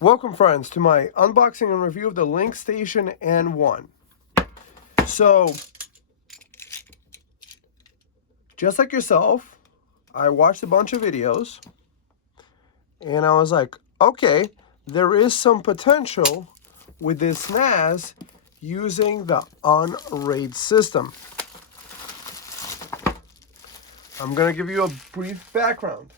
Welcome, friends, to my unboxing and review of the LinkStation N1. So, just like yourself, I watched a bunch of videos, and I was like, okay, there is some potential with this NAS using the UnRaid system. I'm going to give you a brief background.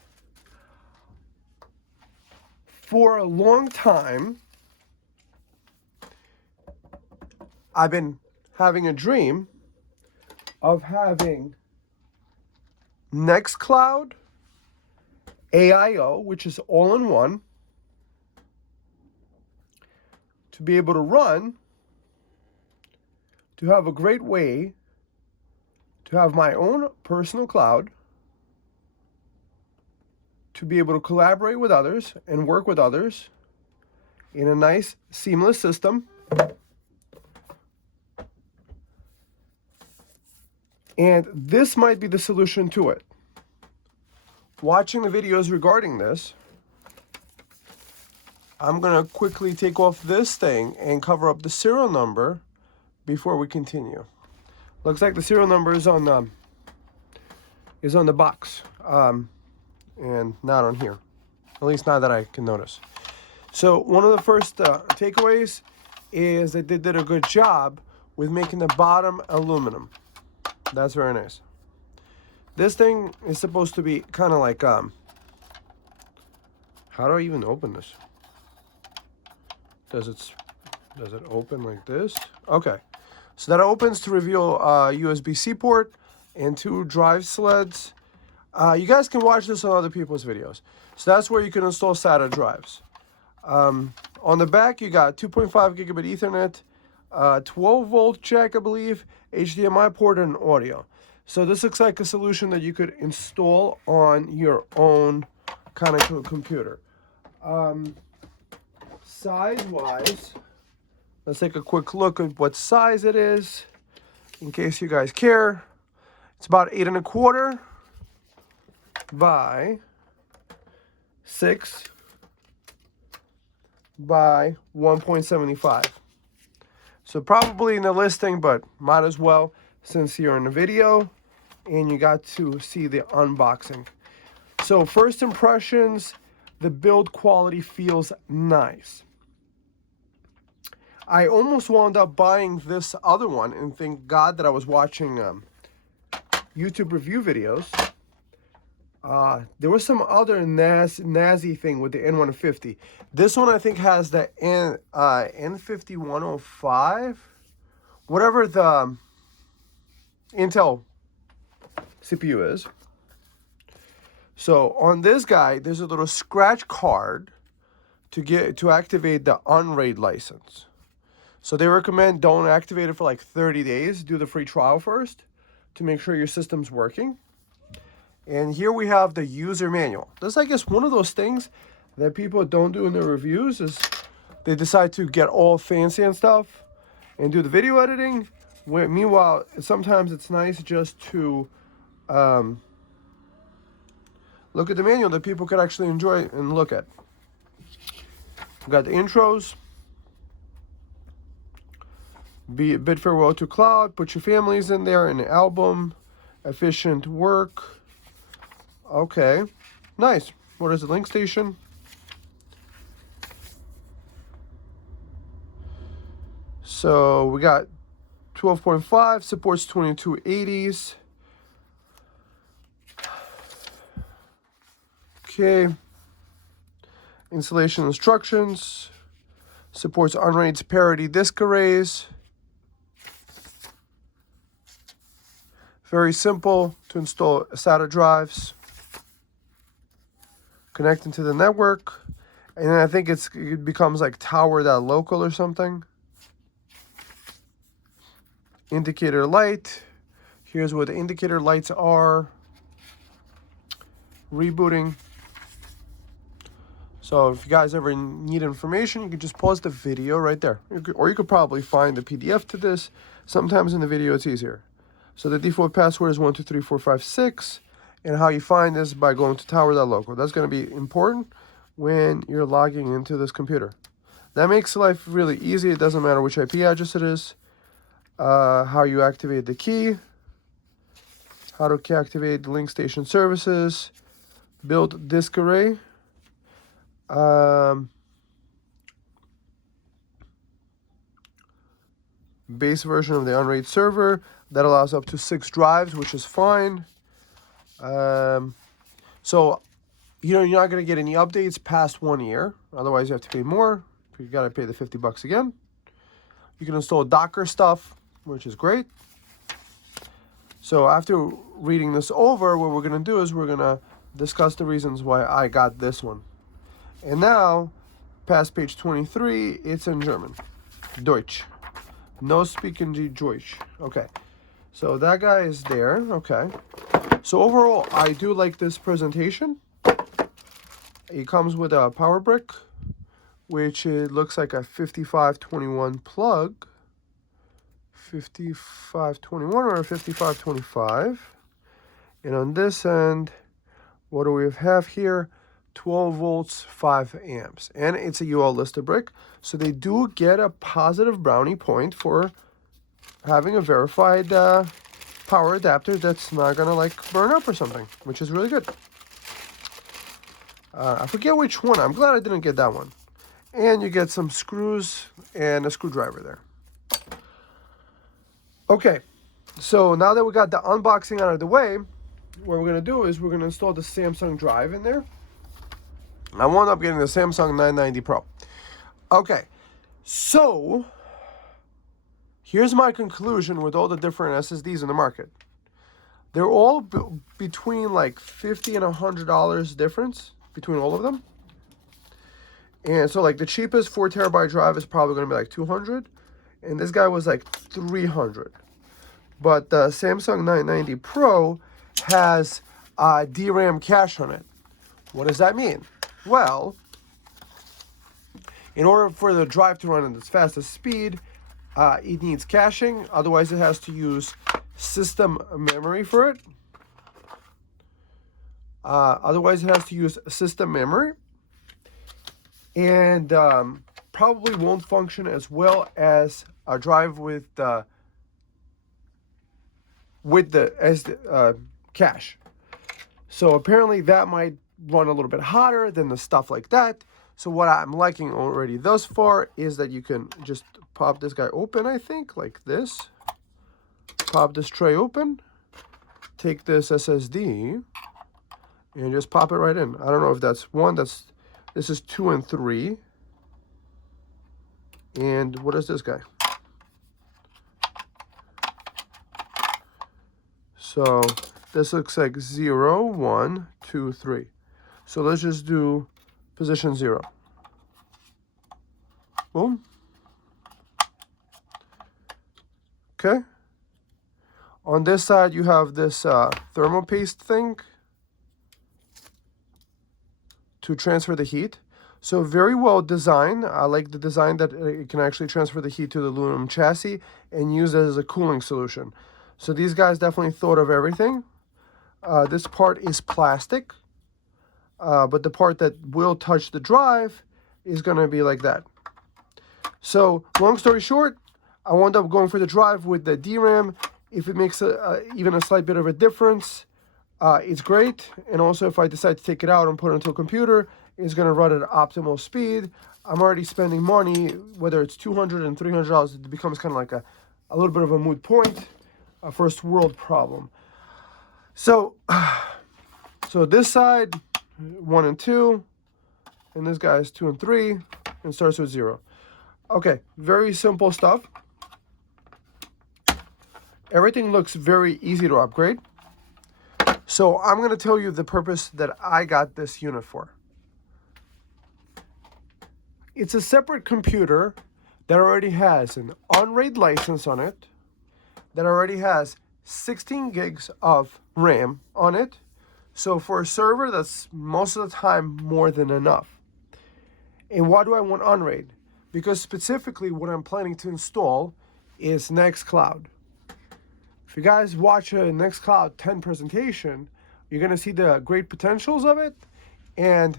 For a long time, I've been having a dream of having Nextcloud, AIO, which is all in one, to be able to run, to have a great way to have my own personal cloud, to be able to collaborate with others and work with others in a nice, seamless system. And this might be the solution to it. Watching the videos regarding this, I'm going to quickly take off this thing and cover up the serial number before we continue. Looks like the serial number is on the box, and not on here. At least not that I can notice. So one of the first takeaways is that they did a good job with making the bottom aluminum. That's very nice. This thing is supposed to be kind of like, how do I even open this? Does it open like this? Okay. So that opens to reveal a USB-C port and 2 drive sleds. You guys can watch this on other people's videos. So that's where you can install SATA drives. On the back, you got 2.5 gigabit Ethernet, 12-volt jack, I believe, HDMI port, and audio. So this looks like a solution that you could install on your own kind of computer. Size-wise, let's take a quick look at what size it is, in case you guys care. It's about 8 1/4 by 6 by 1.75. So probably in the listing, but might as well since you're in the video and you got to see the unboxing. So first impressions, the build quality feels nice. I almost wound up buying this other one, and thank God that I was watching YouTube review videos. There was some other NAS-y thing with the N150. This one I think has the N5105, whatever the Intel CPU is. So on this guy, there's a little scratch card to activate the UnRaid license. So they recommend don't activate it for like 30 days. Do the free trial first to make sure your system's working. And here we have the user manual. This is, I guess, one of those things that people don't do in their reviews is they decide to get all fancy and stuff and do the video editing. Meanwhile, sometimes it's nice just to look at the manual that people could actually enjoy and look at. We've got the intros. Bid farewell to cloud. Put your families in there. An album. Efficient work. Okay, nice. What is the LinkStation? So we got 12.5, supports 2280s. Okay. Installation instructions. Supports UnRaid's parity disk arrays. Very simple to install SATA drives. Connect into the network, and then I think it becomes like tower.local or something. Indicator light. Here's what the indicator lights are. Rebooting. So if you guys ever need information, you can just pause the video right there. Or you could probably find the PDF to this. Sometimes in the video it's easier. So the default password is 123456. And how you find this by going to tower.local. That's going to be important when you're logging into this computer. That makes life really easy. It doesn't matter which IP address it is, how you activate the key, how to activate the link station services, build disk array, base version of the UnRaid server that allows up to 6 drives, which is fine. So you're not going to get any updates past 1 year. Otherwise, you have to pay more. You got to pay the $50 again. You can install Docker stuff, which is great. So after reading this over, what we're going to do is we're going to discuss the reasons why I got this one. And now, past page 23, it's in German. Deutsch. No speaking Deutsch. Okay. So that guy is there. Okay. So overall, I do like this presentation. It comes with a power brick, which it looks like a 5521 plug. 5521 or a 5525. And on this end, what do we have here? 12 volts, 5 amps. And it's a UL listed brick. So they do get a positive brownie point for having a verified power adapter that's not going to like burn up or something, which is really good. I forget which one. I'm glad I didn't get that one. And you get some screws and a screwdriver there. Okay, so now that we got the unboxing out of the way, what we're going to do is we're going to install the Samsung drive in there. I wound up getting the Samsung 990 Pro. Okay, so here's my conclusion with all the different SSDs in the market. They're all between like $50 and $100 difference between all of them. And so like the cheapest 4 terabyte drive is probably going to be like $200. And this guy was like $300. But the Samsung 990 Pro has DRAM cache on it. What does that mean? Well, in order for the drive to run at its fastest speed, it needs caching. Otherwise, it has to use system memory for it. And probably won't function as well as a drive with the cache. So apparently that might run a little bit hotter than the stuff like that. So what I'm liking already thus far is that you can just pop this guy open, I think, like this. Pop this tray open, take this SSD, and just pop it right in. I don't know if that's one, this is 2 and 3. And what is this guy? So this looks like 0, 1, 2, 3. So let's just do position 0. Boom. Okay. On this side, you have this thermal paste thing to transfer the heat. So very well designed. I like the design that it can actually transfer the heat to the aluminum chassis and use it as a cooling solution. So these guys definitely thought of everything. This part is plastic, but the part that will touch the drive is going to be like that. So long story short, I wound up going for the drive with the DRAM. If it makes even a slight bit of a difference, it's great. And also if I decide to take it out and put it into a computer, it's going to run at optimal speed. I'm already spending money, whether it's $200 and $300, it becomes kind of like a little bit of a moot point, a first world problem. So this side, 1 and 2, and this guy is 2 and 3, and starts with 0. Okay, very simple stuff. Everything looks very easy to upgrade. So I'm going to tell you the purpose that I got this unit for. It's a separate computer that already has an UnRaid license on it, that already has 16 gigs of RAM on it. So for a server, that's most of the time more than enough. And why do I want UnRaid? Because specifically what I'm planning to install is Nextcloud. If you guys watch a Nextcloud 10 presentation, you're going to see the great potentials of it. And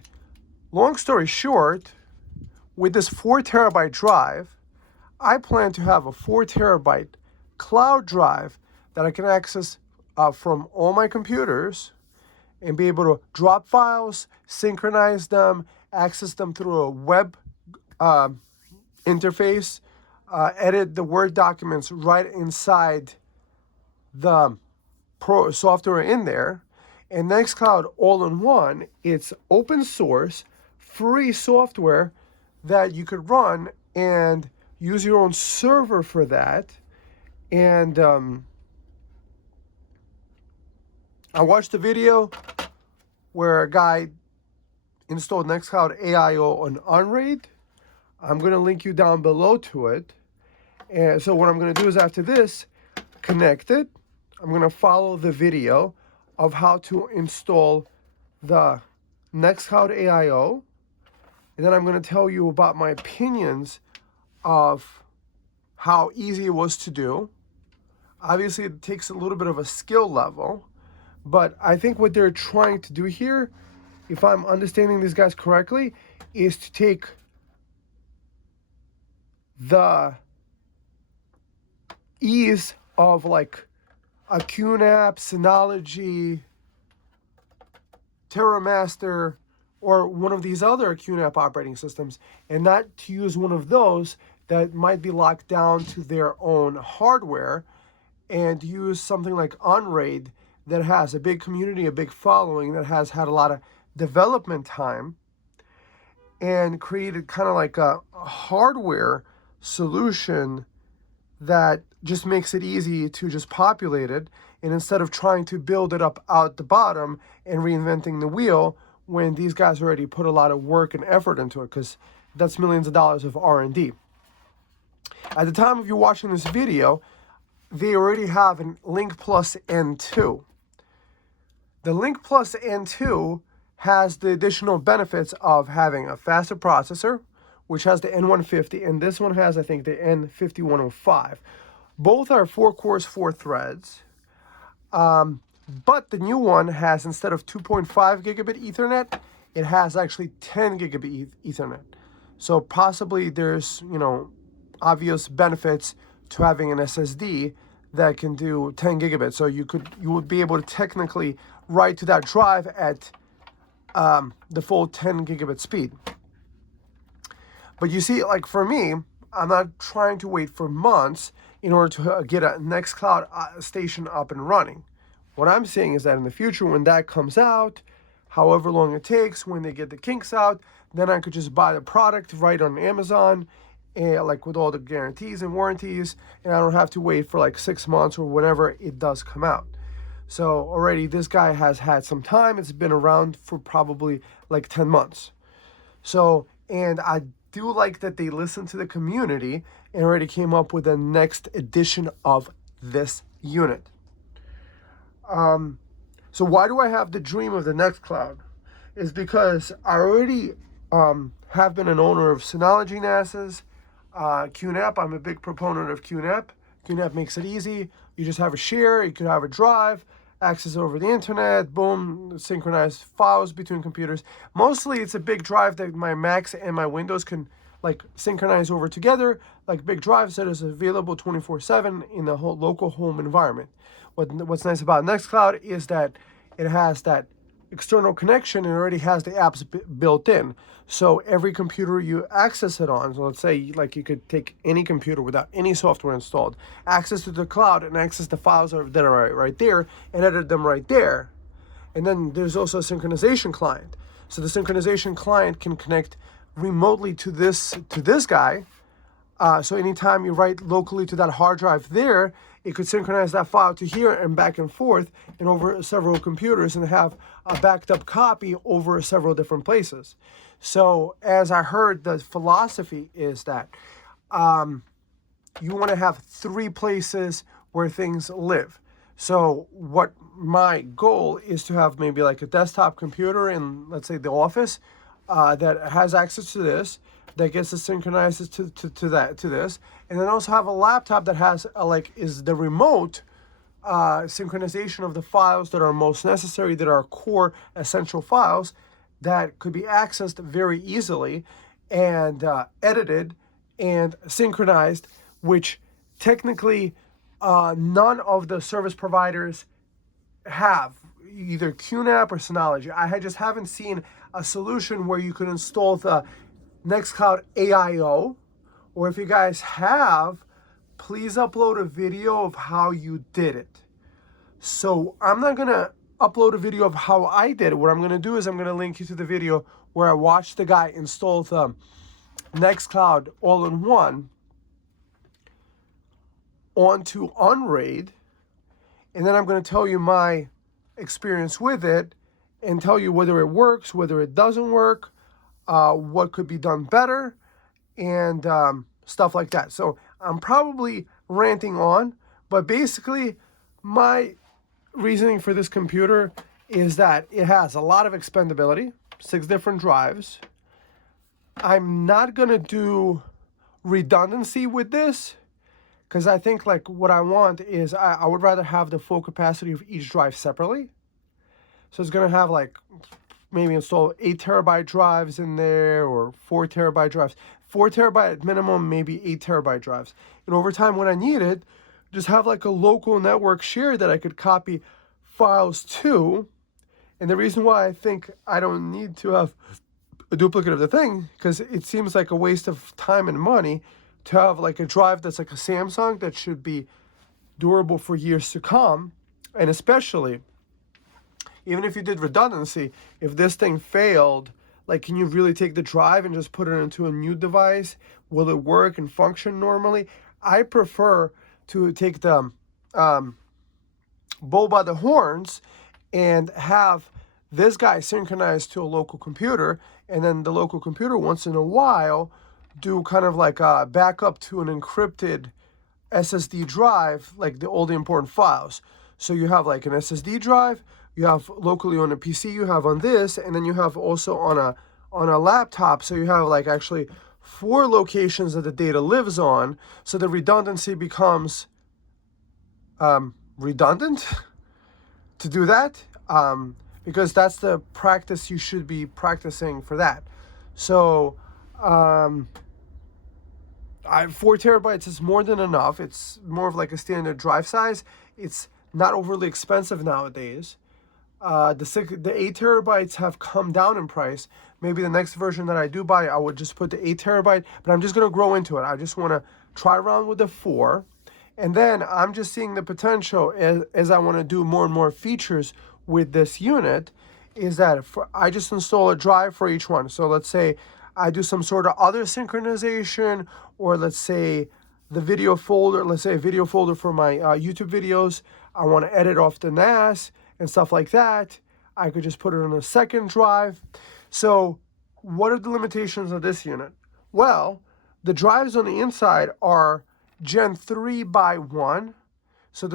long story short, with this 4 terabyte drive, I plan to have a 4 terabyte cloud drive that I can access from all my computers and be able to drop files, synchronize them, access them through a web interface, edit the Word documents right inside the pro software in there. And Nextcloud all-in-one, it's open source, free software that you could run and use your own server for that. And I watched a video where a guy installed Nextcloud AIO on UnRaid. I'm going to link you down below to it. And so what I'm going to do is after this, connect it. I'm going to follow the video of how to install the Nextcloud AIO. And then I'm going to tell you about my opinions of how easy it was to do. Obviously, it takes a little bit of a skill level, but I think what they're trying to do here, if I'm understanding these guys correctly, is to take the ease of like a QNAP, Synology, TerraMaster, or one of these other QNAP operating systems, and not to use one of those that might be locked down to their own hardware, and use something like UnRaid that has a big community, a big following, that has had a lot of development time, and created kind of like a hardware solution that just makes it easy to just populate it, and instead of trying to build it up out the bottom and reinventing the wheel when these guys already put a lot of work and effort into it, because that's millions of dollars of R&D. At the time of you watching this video, they already have a Link Plus N2. The Link Plus N2 has the additional benefits of having a faster processor, which has the N150, and this one has, I think, the N5105. Both are 4 cores, 4 threads. But the new one has, instead of 2.5 gigabit Ethernet, it has actually 10 gigabit Ethernet. So possibly there's, obvious benefits to having an SSD that can do 10 gigabits. So you would be able to technically write to that drive at the full 10 gigabit speed. But you see, like for me, I'm not trying to wait for months in order to get a Nextcloud station up and running. What I'm saying is that in the future, when that comes out, however long it takes, when they get the kinks out, then I could just buy the product right on Amazon, and like with all the guarantees and warranties, and I don't have to wait for like 6 months or whenever it does come out. So already this guy has had some time. It's been around for probably like 10 months. So, and I do like that they listened to the community and already came up with the next edition of this unit. So why do I have the dream of the Nextcloud? Is because I already have been an owner of Synology NASs, QNAP. I'm a big proponent of QNAP. QNAP makes it easy. You just have a share, you could have a drive, access over the internet, boom, synchronize files between computers. Mostly it's a big drive that my Macs and my Windows can like synchronize over together, like big drives that is available 24/7 in the whole local home environment. What's nice about Nextcloud is that it has that external connection and already has the apps built in. So every computer you access it on, so let's say like you could take any computer without any software installed, access to the cloud and access the files that are right there and edit them right there. And then there's also a synchronization client. So the synchronization client can connect remotely to this guy. So anytime you write locally to that hard drive there, it could synchronize that file to here and back and forth and over several computers and have a backed up copy over several different places. So as I heard, the philosophy is that you want to have 3 places where things live. So what my goal is to have maybe like a desktop computer in, let's say, the office that has access to this, that gets it synchronized to this, and then also have a laptop that has is the remote synchronization of the files that are most necessary, that are core essential files, that could be accessed very easily and edited and synchronized, which technically none of the service providers have, either QNAP or Synology. I just haven't seen a solution where you could install the Nextcloud AIO, or if you guys have, please upload a video of how you did it. So I'm not gonna upload a video of how I did it. What I'm gonna do is I'm gonna link you to the video where I watched the guy install the Nextcloud all-in-one onto UnRaid, and then I'm gonna tell you my experience with it and tell you whether it works, whether it doesn't work, what could be done better, and stuff like that. So I'm probably ranting on, but basically my reasoning for this computer is that it has a lot of expandability, 6 different drives. I'm not gonna do redundancy with this because I think like what I want is I would rather have the full capacity of each drive separately. So it's gonna have like maybe install 8 terabyte drives in there or 4 terabyte drives. 4 terabyte minimum, maybe 8 terabyte drives. And over time when I need it, just have like a local network share that I could copy files to. And the reason why I think I don't need to have a duplicate of the thing, because it seems like a waste of time and money to have like a drive that's like a Samsung that should be durable for years to come. And especially, even if you did redundancy, if this thing failed, like, can you really take the drive and just put it into a new device? Will it work and function normally? I prefer to take the bull by the horns and have this guy synchronized to a local computer, and then the local computer once in a while do kind of like a backup to an encrypted SSD drive, like all the important files. So you have like an SSD drive, you have locally on a PC, you have on this, and then you have also on a laptop. So you have like actually 4 locations that the data lives on. So the redundancy becomes redundant to do that, because that's the practice you should be practicing for that. So 4 terabytes is more than enough. It's more of like a standard drive size. It's not overly expensive nowadays. The 8 terabytes have come down in price. Maybe the next version that I do buy, I would just put the 8 terabyte, but I'm just going to grow into it. I just want to try around with the 4. And then I'm just seeing the potential as I want to do more and more features with this unit, is that I just install a drive for each one. So let's say I do some sort of other synchronization, or let's say the video folder, let's say a video folder for my YouTube videos. I want to edit off the NAS and stuff like that. I could just put it on a second drive. So what are the limitations of this unit? Well, the drives on the inside are Gen 3 by 1. So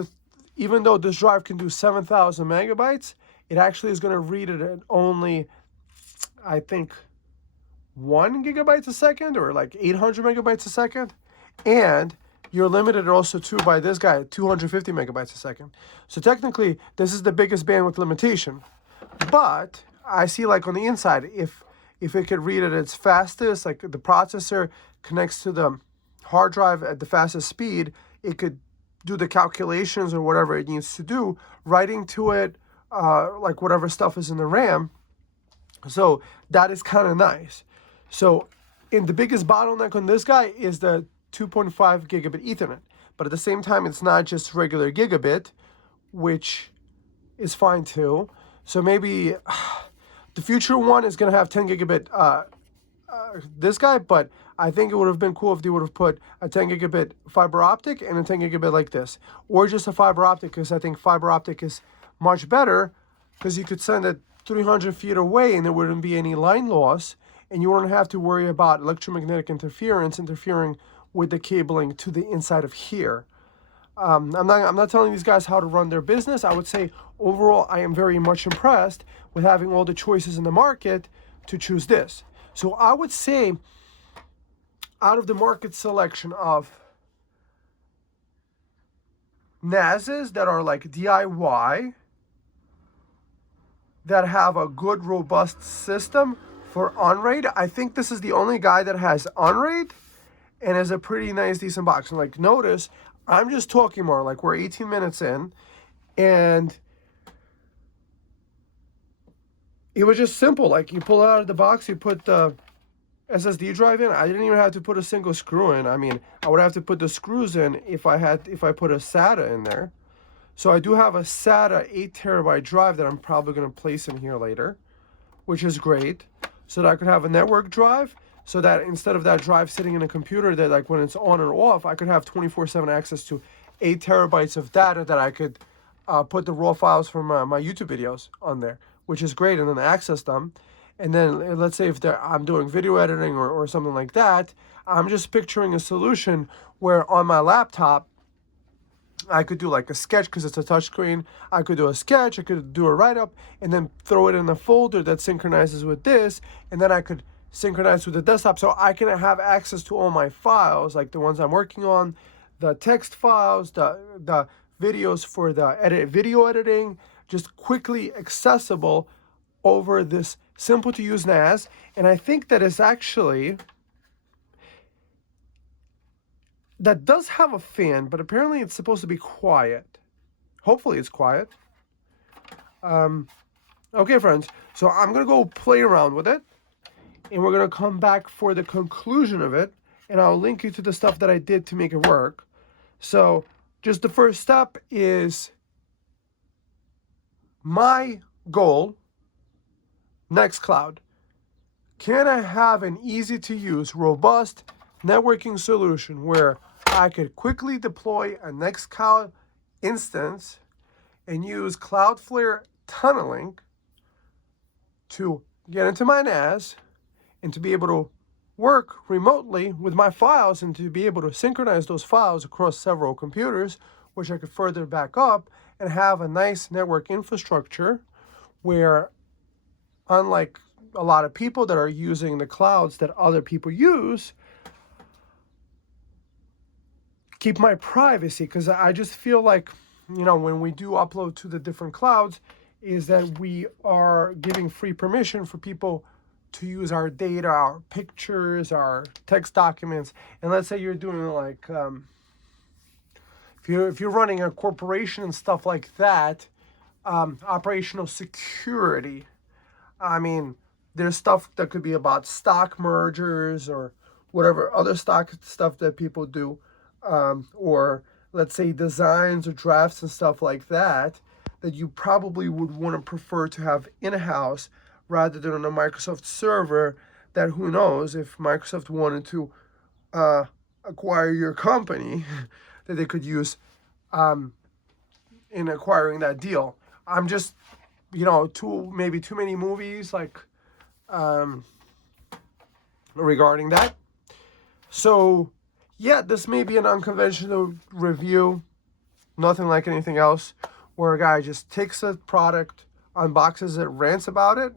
even though this drive can do 7,000 megabytes, it actually is going to read it at only, I think, 1 gigabytes a second, or like 800 megabytes a second. And you're limited also too by this guy at 250 megabytes a second. So technically, this is the biggest bandwidth limitation. But I see like on the inside, if it could read at its fastest, like the processor connects to the hard drive at the fastest speed, it could do the calculations or whatever it needs to do, writing to it, like whatever stuff is in the RAM. So that is kind of nice. So the biggest bottleneck on this guy is the 2.5 gigabit Ethernet. But at the same time, it's not just regular gigabit, which is fine too. So maybe the future one is going to have 10 gigabit this guy, but I think it would have been cool if they would have put a 10 gigabit fiber optic and a 10 gigabit like this, or just a fiber optic, because I think fiber optic is much better, because you could send it 300 feet away and there wouldn't be any line loss, and you wouldn't have to worry about electromagnetic interference interfering with the cabling to the inside of here. I'm not telling these guys how to run their business. I would say overall, I am very much impressed with having all the choices in the market to choose this. So I would say, out of the market selection of NASs that are like DIY, that have a good, robust system for UnRaid. I think this is the only guy that has UnRaid and is a pretty nice, decent box. And like, notice, I'm just talking more. Like, we're 18 minutes in, and it was just simple. Like, you pull it out of the box, you put the SSD drive in. I didn't even have to put a single screw in. I mean, I would have to put the screws in if I put a SATA in there. So I do have a SATA 8 terabyte drive that I'm probably going to place in here later, which is great. So that I could have a network drive, so that instead of that drive sitting in a computer, that like when it's on or off, I could have 24/7 access to 8 terabytes of data that I could put the raw files from my YouTube videos on there, which is great, and then access them. And then let's say if I'm doing video editing or something like that, I'm just picturing a solution where on my laptop, I could do like a sketch because it's a touchscreen. I could do a sketch, I could do a write-up, and then throw it in a folder that synchronizes with this, and then I could synchronize with the desktop, so I can have access to all my files, like the ones I'm working on, the text files, the videos for the video editing, just quickly accessible over this simple to use NAS. And I think that is actually, that does have a fan, but apparently it's supposed to be quiet. Hopefully it's quiet. Okay, friends, so I'm gonna go play around with it, and we're gonna come back for the conclusion of it, and I'll link you to the stuff that I did to make it work. So just the first step is my goal, Nextcloud. Can I have an easy to use, robust networking solution where I could quickly deploy a Nextcloud instance and use Cloudflare tunneling to get into my NAS and to be able to work remotely with my files and to be able to synchronize those files across several computers, which I could further back up and have a nice network infrastructure where, unlike a lot of people that are using the clouds that other people use, keep my privacy. Because I just feel like, when we do upload to the different clouds, is that we are giving free permission for people to use our data, our pictures, our text documents. And let's say you're doing like, if you're running a corporation and stuff like that, operational security. I mean, there's stuff that could be about stock mergers or whatever other stock stuff that people do, or let's say designs or drafts and stuff like that, that you probably would want to prefer to have in-house rather than on a Microsoft server, that who knows, if Microsoft wanted to acquire your company, that they could use in acquiring that deal. I'm just, maybe too many movies like regarding that. So yeah, this may be an unconventional review, nothing like anything else, where a guy just takes a product, unboxes it, rants about it,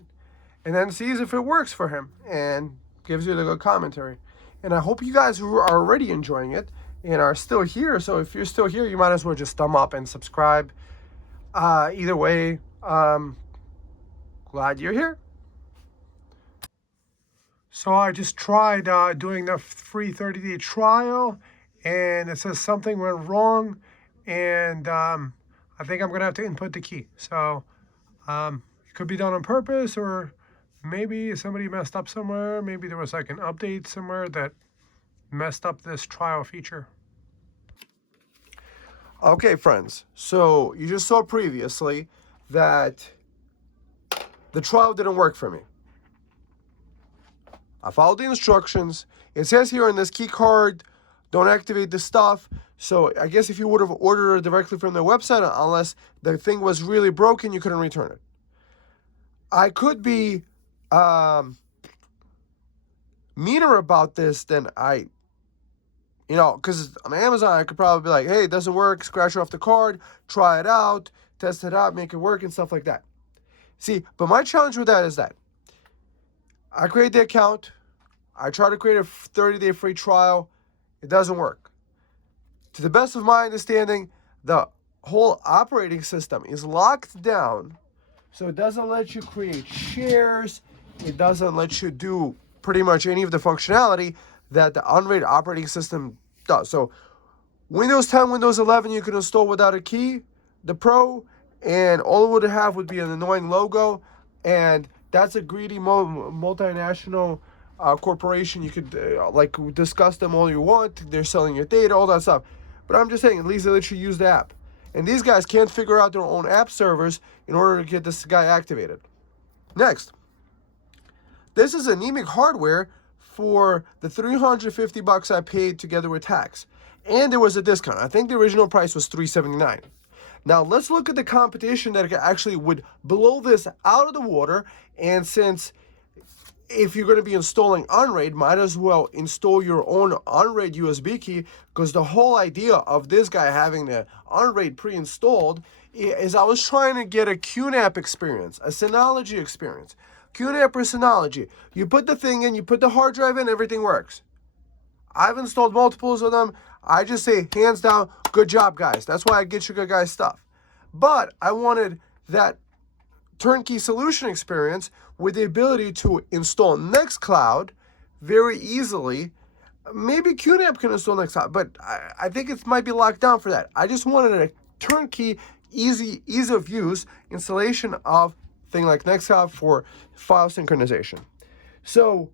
and then sees if it works for him and gives you a good commentary. And I hope you guys who are already enjoying it and are still here. So if you're still here, you might as well just thumb up and subscribe. Either way, glad you're here. So I just tried doing the free 30-day trial, and it says something went wrong, and I think I'm going to have to input the key. So it could be done on purpose, or maybe somebody messed up somewhere. Maybe there was like an update somewhere that messed up this trial feature. Okay, friends, so you just saw previously that the trial didn't work for me. I followed the instructions. It says here in this key card, don't activate the stuff. So I guess if you would have ordered it directly from their website, unless the thing was really broken, you couldn't return it. I could be meaner about this than because on Amazon, I could probably be like, hey, it doesn't work, scratch off the card, try it out, test it out, make it work, and stuff like that. See, but my challenge with that is that I create the account, I try to create a 30-day free trial, it doesn't work. To the best of my understanding, the whole operating system is locked down So it doesn't let you create shares. It doesn't let you do pretty much any of the functionality that the UnRaid operating system does. So Windows 10, Windows 11, you can install without a key, the Pro, and all it would have would be an annoying logo, and that's a greedy multinational corporation. You could like discuss them all you want. They're selling your data, all that stuff. But I'm just saying, at least they let you use the app. And these guys can't figure out their own app servers in order to get this guy activated. Next, this is anemic hardware for the $350 I paid together with tax. And there was a discount. I think the original price was $379. Now let's look at the competition that actually would blow this out of the water. And since if you're going to be installing UnRaid, might as well install your own UnRaid USB key, because the whole idea of this guy having the UnRaid pre-installed is I was trying to get a QNAP experience, a Synology experience. QNAP or Synology. You put the thing in, you put the hard drive in, everything works. I've installed multiples of them. I just say, hands down, good job, guys. That's why I get you good guys stuff. But I wanted that turnkey solution experience with the ability to install Nextcloud very easily. Maybe QNAP can install Nextcloud, but I think it might be locked down for that. I just wanted a turnkey, ease of use installation of thing like Nextcloud for file synchronization. So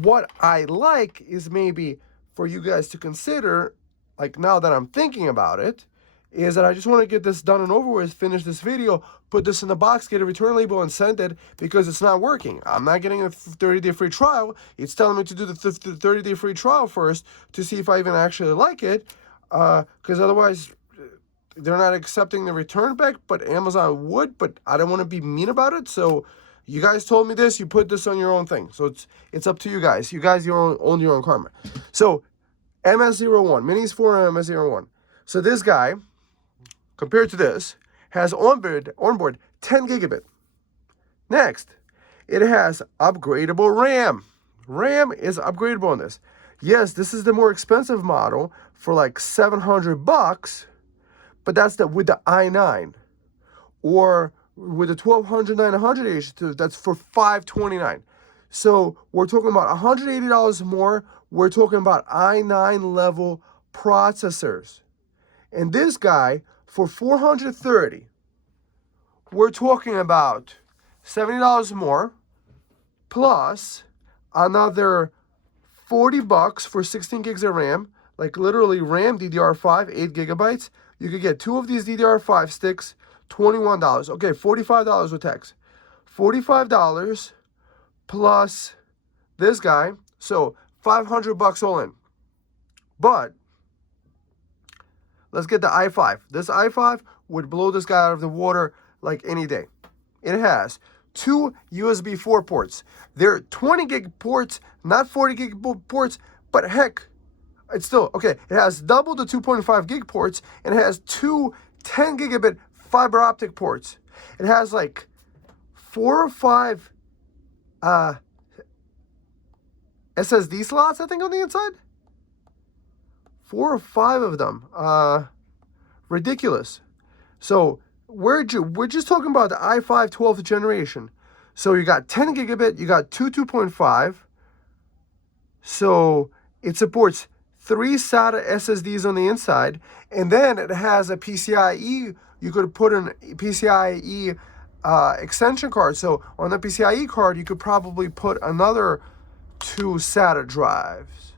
what I like is maybe for you guys to consider, like now that I'm thinking about it, is that I just want to get this done and over with, finish this video, put this in the box, get a return label, and send it, because it's not working. I'm not getting a 30-day free trial. It's telling me to do the 30-day free trial first to see if I even actually like it, because otherwise they're not accepting the return back, but Amazon would, but I don't want to be mean about it. So you guys told me this, you put this on your own thing. So it's up to you guys. You guys own your own karma. So MS01, Minis 4 and MS01. So this guy, compared to this, has onboard 10 gigabit. Next, it has upgradable RAM. RAM is upgradable on this. Yes, this is the more expensive model for like $700, but that's with the i9. Or with the 1200 900H, that's for $529. So we're talking about $180 more. We're talking about i9 level processors. And this guy, for $430, we're talking about $70 more, plus another $40 for 16 gigs of RAM, like literally RAM DDR5, 8 gigabytes. You could get 2 of these DDR5 sticks, $21. Okay, $45 with tax. $45 plus this guy, so $500 all in. But let's get the i5. This i5 would blow this guy out of the water like any day. It has 2 USB 4 ports. They're 20 gig ports, not 40 gig ports, but heck, it's still, okay, it has double the 2.5 gig ports, and it has 2 10 gigabit fiber optic ports. It has like 4 or 5 SSD slots, I think, on the inside. 4 or 5 of them. Ridiculous. So we're just talking about the i5 12th generation. So you got 10 gigabit, you got 2.5. So it supports 3 SATA SSDs on the inside, and then it has a PCIe. You could put an PCIe extension card. So on the PCIe card, you could probably put another 2 SATA drives.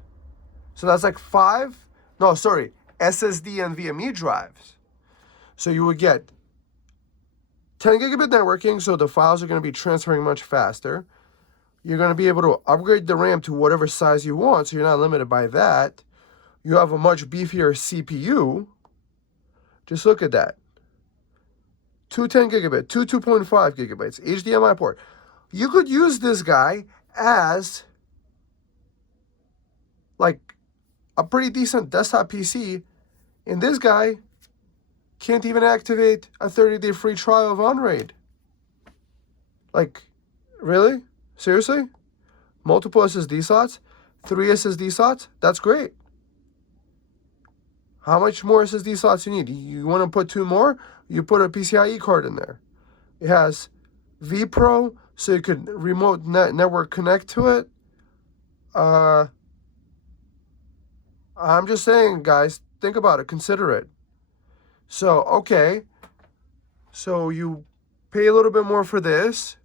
So that's like 5, no, sorry, SSD and NVMe drives. So you would get 10 gigabit networking, so the files are going to be transferring much faster. You're going to be able to upgrade the RAM to whatever size you want, so you're not limited by that. You have a much beefier CPU. Just look at that. 2 10 gigabit, 2.5 gigabytes, HDMI port. You could use this guy as like a pretty decent desktop PC, and this guy can't even activate a 30-day free trial of UnRaid. Like, really? Seriously? Multiple SSD slots? 3 SSD slots? That's great. How much more SSD slots you need? You want to put 2 more? You put a PCIe card in there. It has vPro, so you could remote network connect to it. I'm just saying, guys, think about it, consider it. So, okay, so you pay a little bit more for this,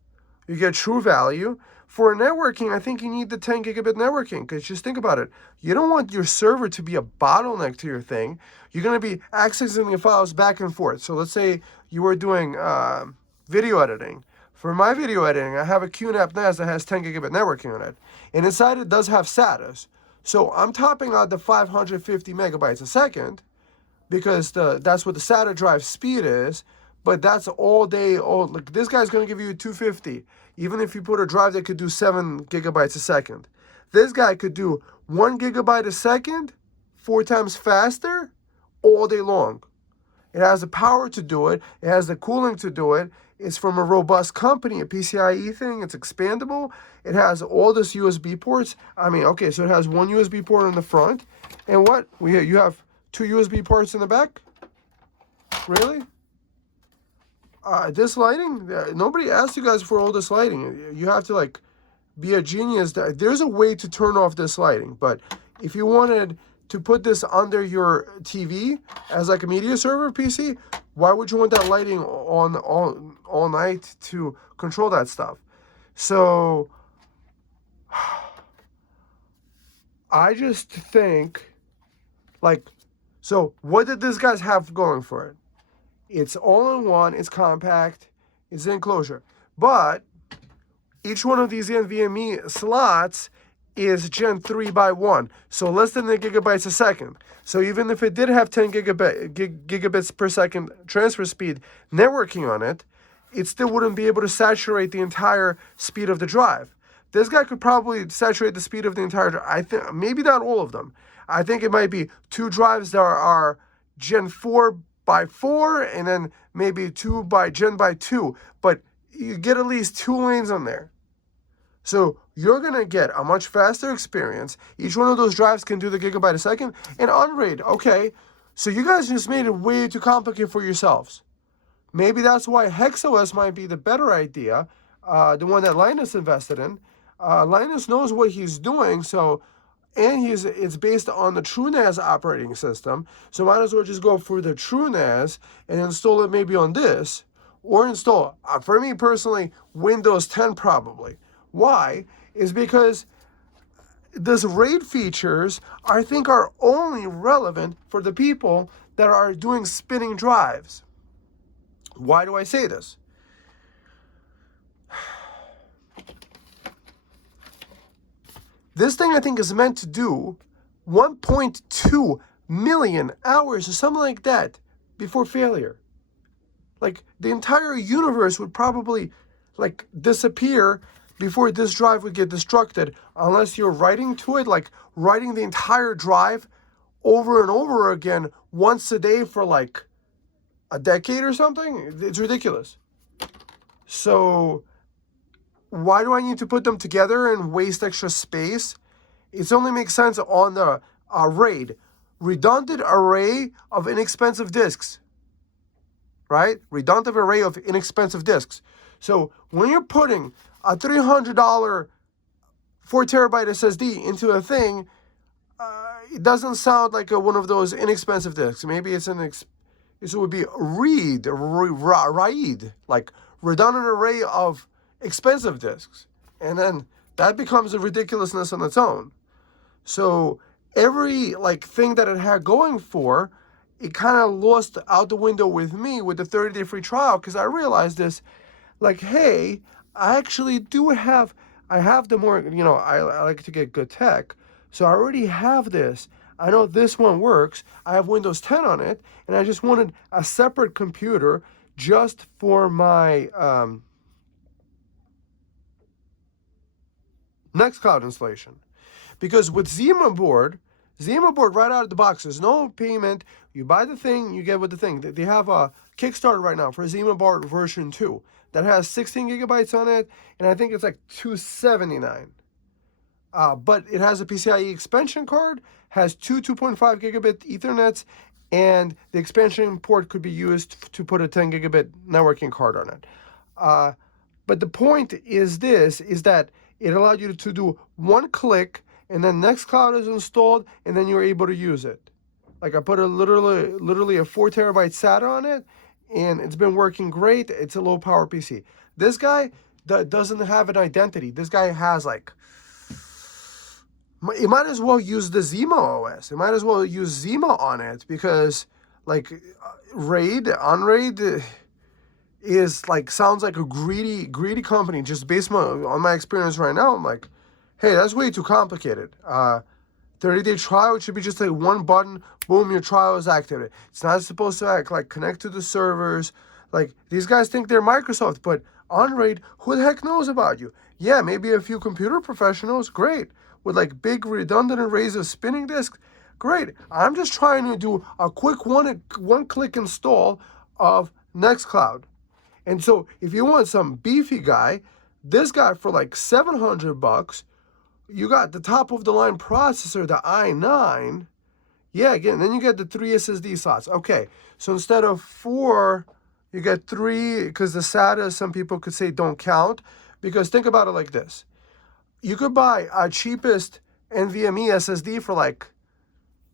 you get true value. For networking, I think you need the 10 gigabit networking, because just think about it. You don't want your server to be a bottleneck to your thing. You're going to be accessing your files back and forth. So let's say you were doing video editing. For my video editing, I have a QNAP NAS that has 10 gigabit networking on it. And inside it does have SATA. So I'm topping out the 550 megabytes a second, because that's what the SATA drive speed is. But that's all day. Like this guy's gonna give you 250, even if you put a drive that could do 7 gigabytes a second. This guy could do 1 gigabyte a second, 4 times faster, all day long. It has the power to do it. It has the cooling to do it. It's from a robust company, a PCIe thing. It's expandable. It has all this USB ports. I mean, okay, so it has one USB port in the front, and what? You have 2 USB ports in the back? Really? This lighting? Nobody asked you guys for all this lighting. You have to like be a genius. There's a way to turn off this lighting, but if you wanted to put this under your TV as like a media server PC, why would you want that lighting on all night to control that stuff? So I just think, like, so what did this guys have going for it? It's all-in-one, it's compact, it's an enclosure. But each one of these NVMe slots is Gen 3 by 1, so less than a gigabytes a second. So even if it did have 10 gigabits per second transfer speed networking on it, it still wouldn't be able to saturate the entire speed of the drive. This guy could probably saturate the speed of the entire drive. I think maybe not all of them. I think it might be 2 drives that are Gen 4 by 4, and then maybe 2 by Gen by 2. But you get at least 2 lanes on there. So you're going to get a much faster experience. Each one of those drives can do the gigabyte a second. And UnRaid, okay. So you guys just made it way too complicated for yourselves. Maybe that's why HexOS might be the better idea, the one that Linus invested in. Linus knows what he's doing, so, and it's based on the TrueNAS operating system, so might as well just go for the TrueNAS and install it maybe on this, or install, for me personally, Windows 10 probably. Why? Is because this RAID features, I think, are only relevant for the people that are doing spinning drives. Why do I say this? This thing, I think, is meant to do 1.2 million hours or something like that before failure. Like, the entire universe would probably, like, disappear before this drive would get destructed, unless you're writing to it, like, writing the entire drive over and over again once a day for, like, a decade or something. It's ridiculous. So why do I need to put them together and waste extra space? It only makes sense on the RAID, redundant array of inexpensive disks, right? Redundant array of inexpensive disks. So when you're putting a $300 4 terabyte SSD into a thing, it doesn't sound like one of those inexpensive disks. Maybe it's it would be RAID, like redundant array of expensive disks. And then that becomes a ridiculousness on its own. So every like thing that it had going for, it kind of lost out the window with me with the 30-day free trial, because I realized this, like, hey, I actually do have, I have the more, I like to get good tech. So I already have this. I know this one works. I have Windows 10 on it, and I just wanted a separate computer just for my Nextcloud installation. Because with Zima board right out of the box, there's no payment. You buy the thing, you get with the thing. They have a Kickstarter right now for Zima board version 2 that has 16 gigabytes on it, and I think it's like $279. But it has a PCIe expansion card, has 2.5 gigabit Ethernets, and the expansion port could be used to put a 10 gigabit networking card on it. But the point is this, is that it allowed you to do one click, and then Nextcloud is installed, and then you're able to use it. Like I put a literally a 4 terabyte SATA on it, and it's been working great. It's a low power PC. This guy doesn't have an identity. This guy has like, you might as well use the Zima OS. You might as well use Zima on it, because like UnRaid is like, sounds like a greedy company. Just based on my experience right now, I'm like, hey, that's way too complicated. 30-day trial, it should be just like one button, boom, your trial is activated. It's not supposed to act like connect to the servers. Like, these guys think they're Microsoft, but UnRaid, who the heck knows about you? Yeah, maybe a few computer professionals, great. With like big redundant arrays of spinning disks, great. I'm just trying to do a quick one-click install of Nextcloud. And so if you want some beefy guy, this guy for like $700, you got the top of the line processor, the i9. Yeah, again, then you get the 3 SSD slots. Okay, so instead of 4, you get 3, because the SATA, some people could say, don't count. Because think about it like this. You could buy a cheapest NVMe SSD for like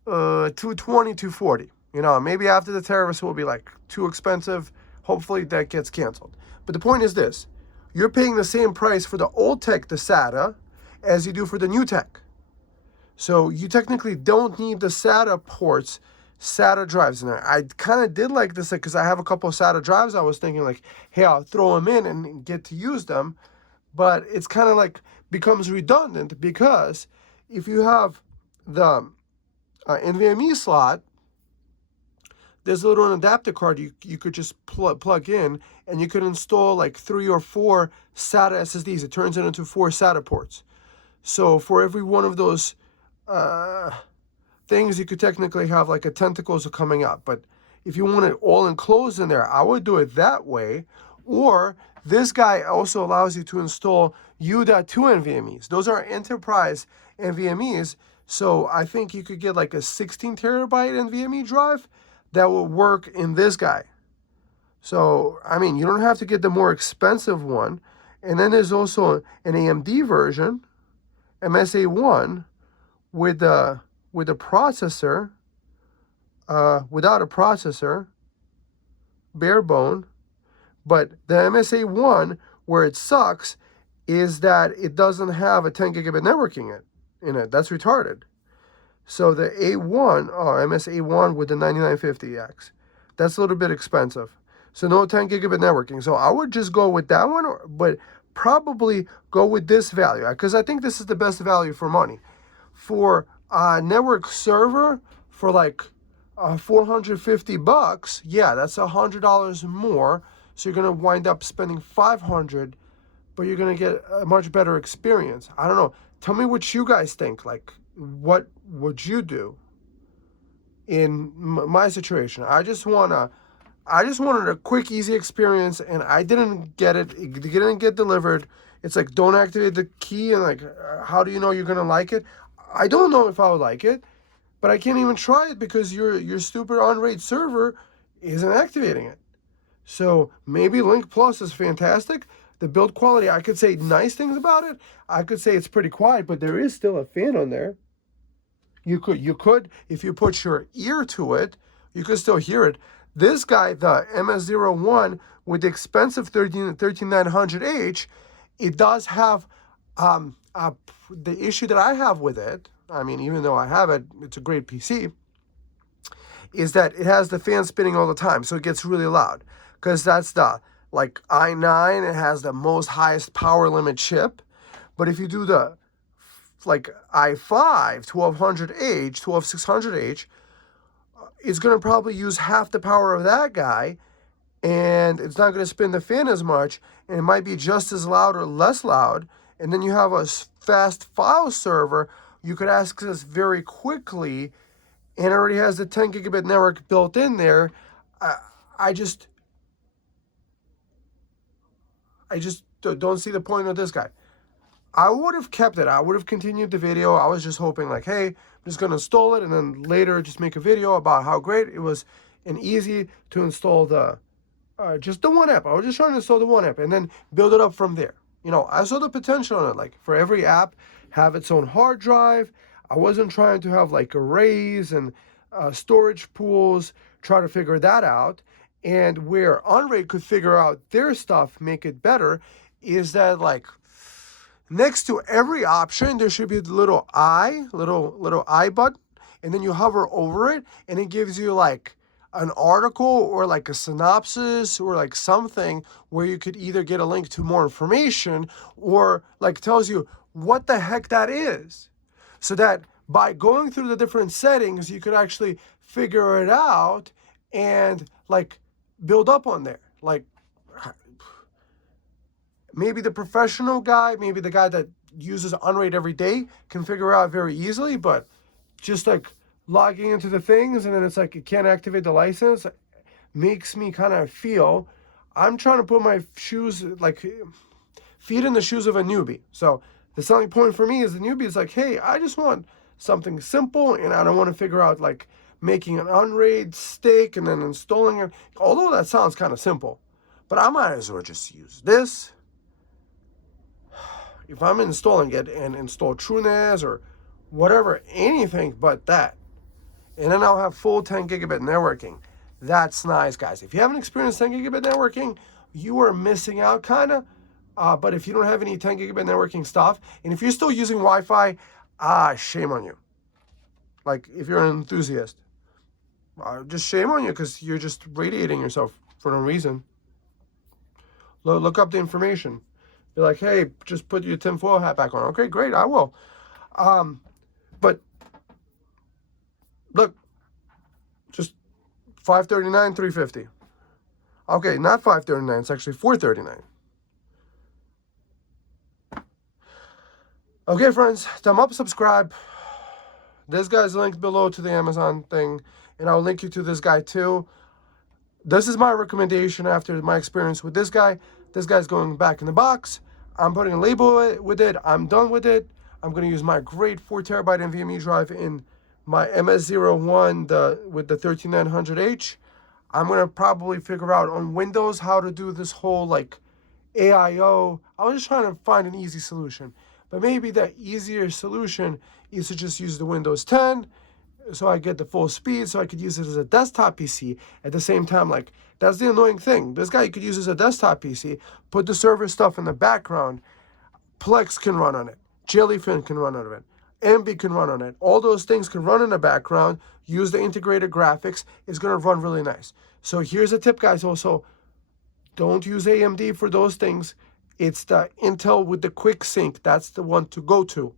$220, $240. You know, maybe after the tariffs will be like too expensive. Hopefully that gets canceled. But the point is this. You're paying the same price for the old tech, the SATA, as you do for the new tech. So you technically don't need the SATA ports, SATA drives in there. I kind of did like this because I have a couple of SATA drives. I was thinking like, hey, I'll throw them in and get to use them. But it's kind of like becomes redundant, because if you have the NVMe slot, there's a little adapter card you could just plug in, and you could install like 3 or 4 SATA SSDs. It turns it into 4 SATA ports. So for every one of those things, you could technically have like a tentacles coming up. But if you want it all enclosed in there, I would do it that way. Or this guy also allows you to install U.2 NVMEs. Those are enterprise NVMEs. So I think you could get like a 16 terabyte NVMe drive that will work in this guy. So, I mean, you don't have to get the more expensive one. And then there's also an AMD version, MSA1, with a processor, without a processor, bare bone. But the MSA1, where it sucks, is that it doesn't have a 10 gigabit networking in it. That's retarded. So the A1, MSA1 with the 9950X, that's a little bit expensive. So no 10 gigabit networking. So I would just go with that one, but probably go with this value, because I think this is the best value for money. For a network server, for like $450, yeah, that's $100 more. So you're going to wind up spending $500, but you're going to get a much better experience. I don't know. Tell me what you guys think. Like, what would you do in my situation? I just wanted a quick, easy experience, and I didn't get it. It didn't get delivered. It's like, don't activate the key, and like, how do you know you're going to like it? I don't know if I would like it, but I can't even try it because your stupid UnRaid server isn't activating it. So maybe Link Plus is fantastic. The build quality, I could say nice things about it. I could say it's pretty quiet, but there is still a fan on there. You could, if you put your ear to it, you could still hear it. This guy, the MS01 with the expensive 13900H, it does have the issue that I have with it. I mean, even though I have it, it's a great PC, is that it has the fan spinning all the time, so it gets really loud. Because that's the, like, i9, it has the most highest power limit chip. But if you do the, like, i5, 12600H, 12600H, it's going to probably use half the power of that guy, and it's not going to spin the fan as much, and it might be just as loud or less loud. And then you have a fast file server you could access very quickly, and it already has the 10 gigabit network built in there. I just don't see the point of this guy. I would have kept it. I would have continued the video. I was just hoping like, hey, I'm just going to install it, and then later just make a video about how great it was and easy to install the just the one app. I was just trying to install the one app and then build it up from there. You know, I saw the potential in it. Like for every app, have its own hard drive. I wasn't trying to have like arrays and storage pools. Try to figure that out. And where UnRaid could figure out their stuff, make it better, is that like next to every option there should be the little I button, and then you hover over it, and it gives you like an article or like a synopsis or like something where you could either get a link to more information or like tells you what the heck that is, so that by going through the different settings you could actually figure it out and like build up on there. Like maybe the professional guy, maybe the guy that uses UnRaid every day can figure out very easily, but just like logging into the things and then it's like you can't activate the license makes me kind of feel I'm trying to put my shoes, like feet in the shoes of a newbie. So the selling point for me is the newbie is like, hey, I just want something simple and I don't want to figure out like making an UnRaid stick and then installing it. Although that sounds kind of simple, but I might as well just use this. If I'm installing it and install TrueNAS or whatever, anything but that. And then I'll have full 10 gigabit networking. That's nice, guys. If you haven't experienced 10 gigabit networking, you are missing out kind of. But if you don't have any 10 gigabit networking stuff, and if you're still using Wi-Fi, shame on you. Like if you're an enthusiast, just shame on you because you're just radiating yourself for no reason. Look up the information. Be like, hey, just put your tinfoil hat back on. Okay, great, I will. But look, just $539, $350. Okay, not $539. It's actually $439. Okay, friends, thumb up, subscribe. This guy's linked below to the Amazon thing, and I'll link you to this guy too. This is my recommendation after my experience with this guy. This guy's going back in the box. I'm putting a label with it. I'm done with it. I'm going to use my great 4 terabyte NVMe drive in my MS01 with the 13900H. I'm going to probably figure out on Windows how to do this whole like AIO. I was just trying to find an easy solution. But maybe the easier solution is to just use the Windows 10 so I get the full speed so I could use it as a desktop PC at the same time. Like, that's the annoying thing. This guy you could use as a desktop PC, put the server stuff in the background. Plex can run on it. Jellyfin can run on it. Emby can run on it. All those things can run in the background. Use the integrated graphics. It's going to run really nice. So here's a tip, guys. Also, don't use AMD for those things. It's the Intel with the quick sync. That's the one to go to.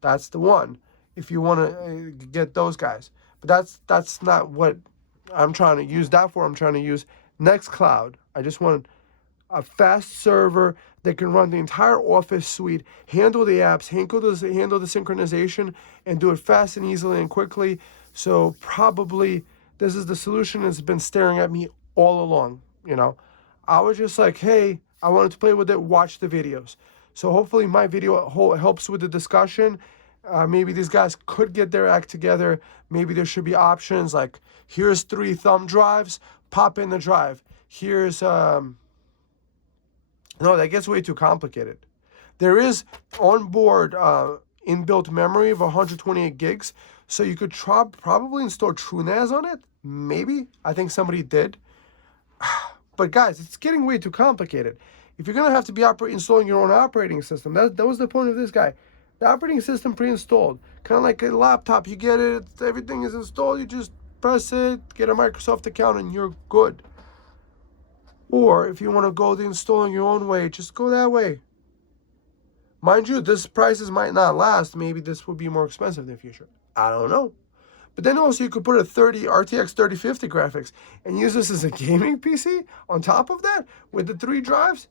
That's the one if you want to get those guys. But that's not what I'm trying to use that for. I'm trying to use Nextcloud. I just want a fast server that can run the entire Office suite, handle the apps, handle the synchronization, and do it fast and easily and quickly. So probably this is the solution that's been staring at me all along. You know, I was just like, hey, I wanted to play with it, watch the videos. So hopefully my video helps with the discussion. Maybe these guys could get their act together. Maybe there should be options like, here's 3 thumb drives, pop in the drive. Here's, no, that gets way too complicated. There is onboard inbuilt memory of 128 gigs. So you could probably install TrueNAS on it. Maybe. I think somebody did. But guys, it's getting way too complicated. If you're going to have to be installing your own operating system, that was the point of this guy. The operating system pre-installed. Kind of like a laptop. You get it, everything is installed, you just press it, get a Microsoft account, and you're good. Or if you want to go the installing your own way, just go that way. Mind you, this prices might not last. Maybe this will be more expensive in the future. I don't know. But then also you could put a RTX 3050 graphics and use this as a gaming PC on top of that with the 3 drives.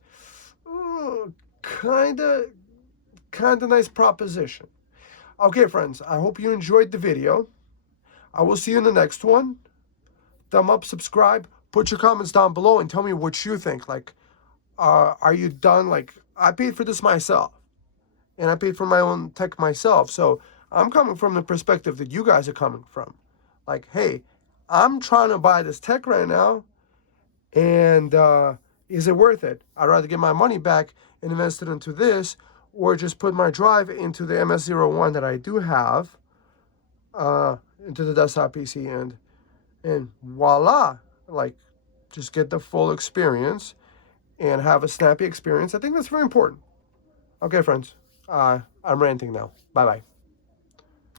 Ooh, kind of nice proposition. Okay, friends, I hope you enjoyed the video. I will see you in the next one. Thumb up, subscribe, put your comments down below and tell me what you think. Like, are you done? Like, I paid for this myself and I paid for my own tech myself. So I'm coming from the perspective that you guys are coming from. Like, hey, I'm trying to buy this tech right now And is it worth it? I'd rather get my money back and invest it into this, or just put my drive into the MS-01 that I do have, into the desktop PC, and voila, like, just get the full experience and have a snappy experience. I think that's very important. Okay, friends, I'm ranting now. Bye-bye.